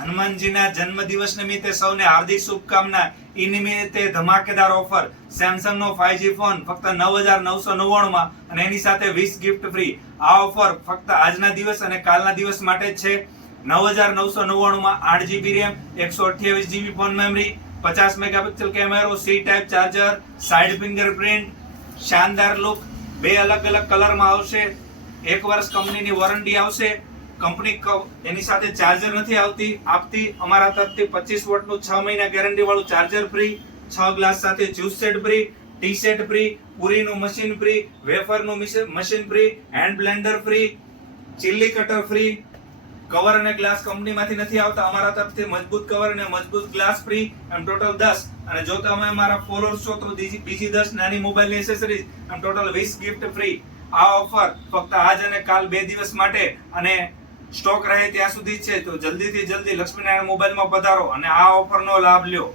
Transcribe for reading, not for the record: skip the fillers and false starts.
હનુમાનજીના જન્મદિવસ નિમિત્તે સૌને હાર્દિક શુભકામના. ઈ નિમિત્તે ધમાકેદાર ઓફર. સેમસંગ નો 5G ફોન ફક્ત 9,999 માં અને એની સાથે 20 ગિફ્ટ ફ્રી. આ ઓફર ફક્ત આજના દિવસ અને કાલના દિવસ માટે જ છે. 9,999 માં 8GB RAM, 128GB phone memory, 50 megapixel કેમેરો, C type charger, side fingerprint, શાનદાર લુક, બે અલગ અલગ કલરમાં આવશે. 1 વર્ષ કંપનીની વોરંટી આવશે. કંપની એની સાથે ચાર્જર નથી આપતી. અમારા તરફથી 25 વોટનું 6 મહિના ગેરંટી વાળું ચાર્જર ફ્રી, 6 ગ્લાસ સાથે juice set free, tea set free, પૂરીનું મશીન ફ્રી, વેફરનું machine free, hand blender free, chilli cutter free. Cover અને ગ્લાસ કંપનીમાંથી નથી આવતા. અમારા તરફથી મજબૂત કવર અને મજબૂત ગ્લાસ ફ્રી. એમ ટોટલ 10. અને જો તમે અમારા ફોલોઅર્સ છો તો બીજી 10 નાની મોબાઈલની એસેસરીઝ, એમ ટોટલ 20 ગિફ્ટ ફ્રી. આ ઓફર ફક્ત આજ અને કાલ 2 દિવસ માટે અને સ્ટોક રહે ત્યાં સુધી છે. તો જલ્દીથી જલ્દી લક્ષ્મીનારાયણ મોબાઈલમાં પધારો અને આ ઓફરનો લાભ લ્યો.